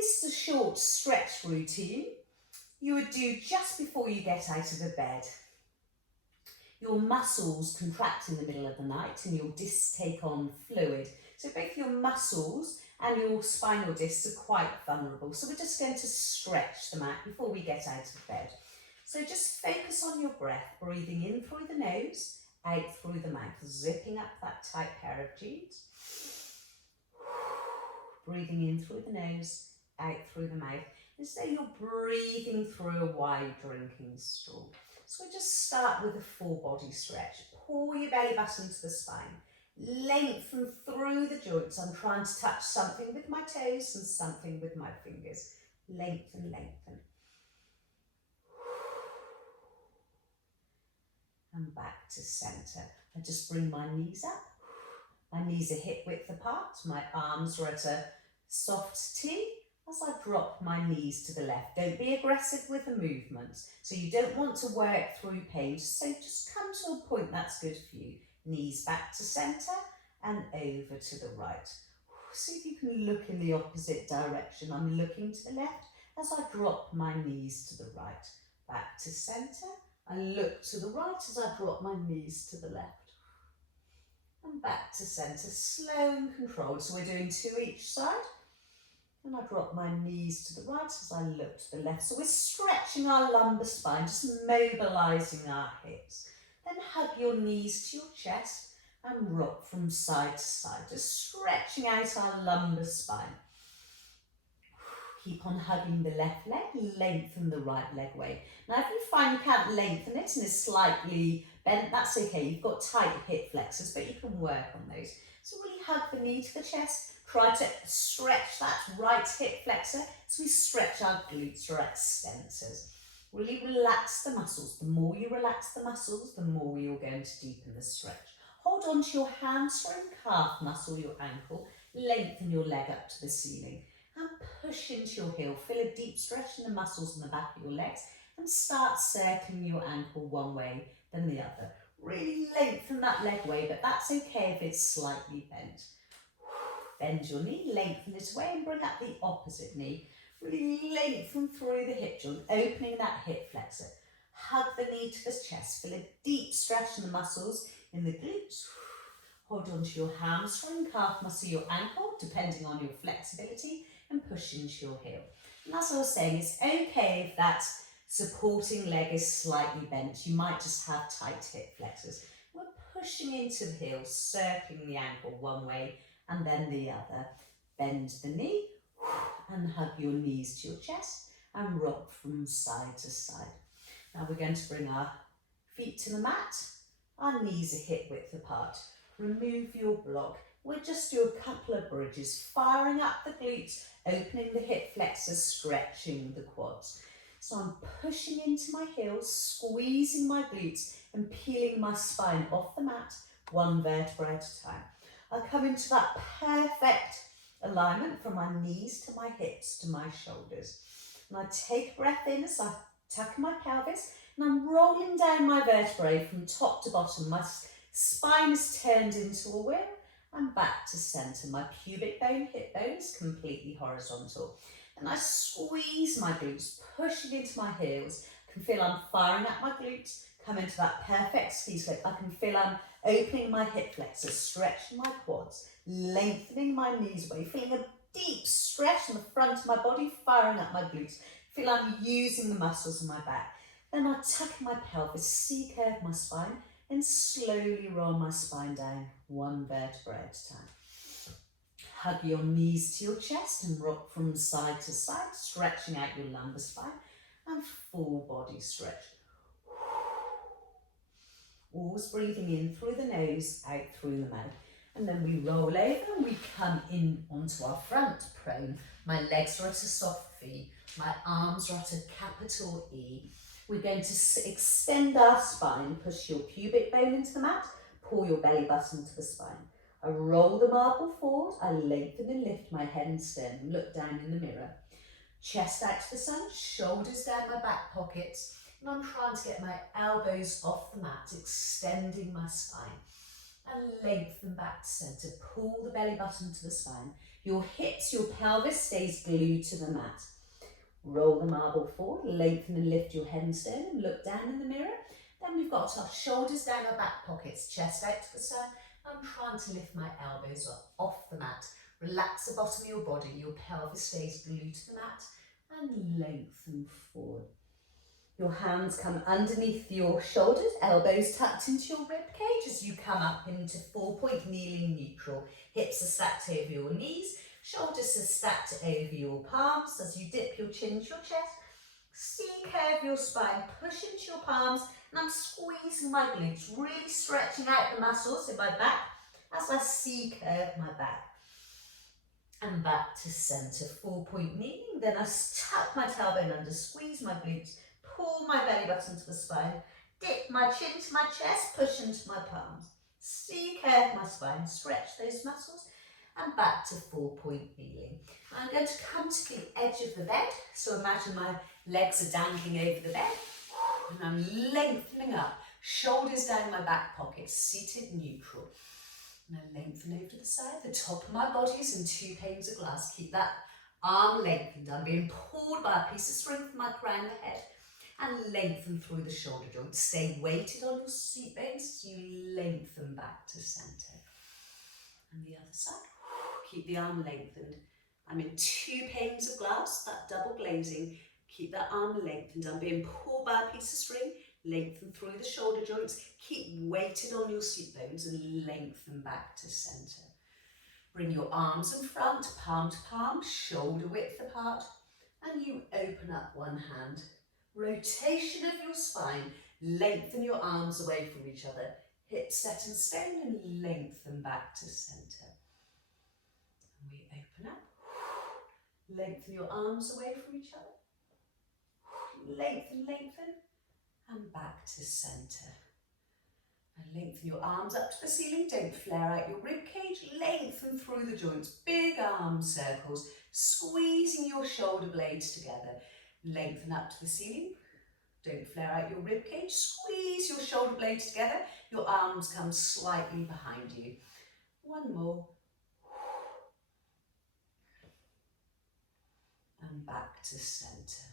This is a short stretch routine you would do just before you get out of the bed. Your muscles contract in the middle of the night and your discs take on fluid. So both your muscles and your spinal discs are quite vulnerable. So we're just going to stretch them out before we get out of bed. So just focus on your breath, breathing in through the nose, out through the mouth, zipping up that tight pair of jeans. Breathing in through the nose, out through the mouth, as though you're breathing through a wide drinking straw. So we just start with a full body stretch. Pull your belly button to the spine. Lengthen through the joints. I'm trying to touch something with my toes and something with my fingers. Lengthen, lengthen. And back to centre. I just bring my knees up. My knees are hip width apart. My arms are at a soft T. As I drop my knees to the left, don't be aggressive with the movement. So you don't want to work through pain. So just come to a point that's good for you. Knees back to centre and over to the right. See if you can look in the opposite direction. I'm looking to the left as I drop my knees to the right. Back to centre. I look to the right as I drop my knees to the left. And back to centre, slow and controlled. So we're doing 2 each side. And I drop my knees to the right as I look to the left. So we're stretching our lumbar spine, just mobilising our hips. Then hug your knees to your chest and rock from side to side, just stretching out our lumbar spine. Keep on hugging the left leg, lengthen the right leg away. Now if you find you can't lengthen it and it's slightly bent, that's okay. You've got tight hip flexors, but you can work on those. So really hug the knee to the chest. Try to stretch that right hip flexor as we stretch our glutes or extensors. Really relax the muscles. The more you relax the muscles, the more you're going to deepen the stretch. Hold on to your hamstring, calf muscle, your ankle. Lengthen your leg up to the ceiling. And push into your heel. Feel a deep stretch in the muscles in the back of your legs. And start circling your ankle one way, then the other. Really lengthen that leg away, but that's okay if it's slightly bent. Bend your knee, lengthen it away and bring up the opposite knee. Really lengthen through the hip joint, opening that hip flexor. Hug the knee to the chest. Feel a deep stretch in the muscles in the glutes. Hold on to your hamstring, calf muscle, your ankle, depending on your flexibility, and push into your heel. And as I was saying, it's okay if that supporting leg is slightly bent. You might just have tight hip flexors. We're pushing into the heel, circling the ankle one way and then the other. Bend the knee and hug your knees to your chest and rock from side to side. Now we're going to bring our feet to the mat. Our knees are hip width apart. Remove your block. We'll just do a couple of bridges, firing up the glutes, opening the hip flexors, stretching the quads. So I'm pushing into my heels, squeezing my glutes and peeling my spine off the mat, one vertebra at a time. I'll come into that perfect alignment from my knees to my hips to my shoulders. And I take a breath in as I tuck my pelvis and I'm rolling down my vertebrae from top to bottom. My spine is turned into a wheel and back to centre. My pubic bone, hip bone is completely horizontal. And I squeeze my glutes, pushing into my heels. I can feel I'm firing up my glutes, come into that perfect squeeze flip. I can feel I'm opening my hip flexors, stretching my quads, lengthening my knees away, feeling a deep stretch in the front of my body, firing up my glutes. Feel I'm using the muscles in my back. Then I tuck my pelvis, C-curve my spine, and slowly roll my spine down, one vertebra at a time. Hug your knees to your chest and rock from side to side, stretching out your lumbar spine, and full body stretch. Always breathing in through the nose, out through the mouth. And then we roll over and we come in onto our front prone. My legs are at a soft V. My arms are at a capital E. We're going to extend our spine, push your pubic bone into the mat, pull your belly button to the spine. I roll the marble forward, I lengthen and lift my head and sternum, look down in the mirror. Chest out to the sun, shoulders down my back pockets, and I'm trying to get my elbows off the mat, extending my spine. And lengthen back to centre, pull the belly button to the spine. Your hips, your pelvis stays glued to the mat. Roll the marble forward, lengthen and lift your head and sternum, and look down in the mirror. Then we've got our shoulders down our back pockets, chest out to the side. I'm trying to lift my elbows up off the mat. Relax the bottom of your body, your pelvis stays glued to the mat, and lengthen forward. Your hands come underneath your shoulders, elbows tucked into your rib cage as you come up into 4-point kneeling neutral. Hips are stacked over your knees, shoulders are stacked over your palms as you dip your chin into your chest. C-curve your spine, push into your palms, and I'm squeezing my glutes, really stretching out the muscles in my back as I C-curve my back. And back to centre, 4-point kneeling. Then I tuck my tailbone under, squeeze my glutes, pull my belly button to the spine, dip my chin to my chest, push into my palms. C-curve my spine, stretch those muscles, and back to 4-point kneeling. I'm going to come to the edge of the bed, so imagine my legs are dangling over the bed, and I'm lengthening up, shoulders down my back pockets, seated neutral. And I lengthen over to the side, the top of my body is in 2 panes of glass. Keep that arm lengthened. I'm being pulled by a piece of string from my crown of the head, and lengthen through the shoulder joints. Stay weighted on your seat bones as you lengthen back to centre. And the other side, keep the arm lengthened. I'm in 2 panes of glass, that double glazing. Keep that arm lengthened. I'm being pulled by a piece of string. Lengthen through the shoulder joints. Keep weighted on your seat bones and lengthen back to centre. Bring your arms in front, palm to palm, shoulder width apart, and you open up one hand. Rotation of your spine. Lengthen your arms away from each other. Hips set in stone and lengthen back to centre. And we open up. Lengthen your arms away from each other. Lengthen, lengthen. And back to centre. And lengthen your arms up to the ceiling. Don't flare out your rib cage. Lengthen through the joints. Big arm circles. Squeezing your shoulder blades together. Lengthen up to the ceiling. Don't flare out your rib cage. Squeeze your shoulder blades together. Your arms come slightly behind you. One more. And back to centre.